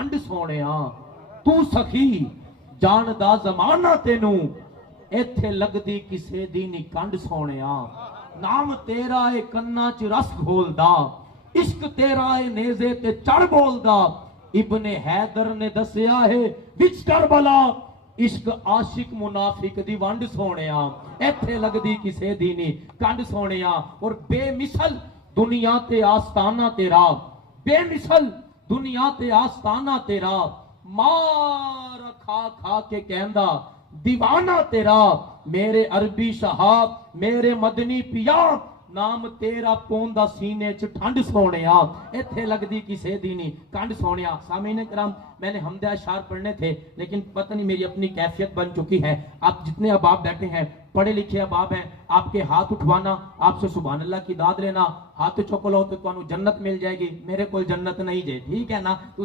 वंड सोने तू सखी जानदा जमाना तेनू इत्थे लगदी किसे दी नी कंड सोने नाम तेरा है कन्ना च रस घोलदा इश्क तेरा है नेज़े ते चढ़ बोलदा इब्ने हैदर ने दसिया है विच करबला इश्क आशिक मुनाफिक दी वंड सोने इत्थे लगदी किसे दी नी कंड सोने और बेमिसल दुनिया ते आस्ताना तेरा बेमिसल दुनिया ते आस्ताना तेरा मार खा खा के कहंदा दीवाना तेरा मेरे अरबी शहाब मेरे मदनी पिया नाम तेरा पौंदा सीने च ठंड सोने इत्थे लगदी किसे दी नी कंड सोने। सामीन कराम मैंने हमदे अशार पढ़ने थे लेकिन पता नहीं मेरी अपनी कैफियत बन चुकी है। आप जितने अबाब बैठे हैं पढ़े लिखे अबाब हैं आपके हाथ उठवाना आपसे सुभान अल्लाह की दाद लेना हाथ चुक लो तो तुहानू जन्नत मिल जाएगी मेरे को जन्नत नहीं जे ठीक है ना।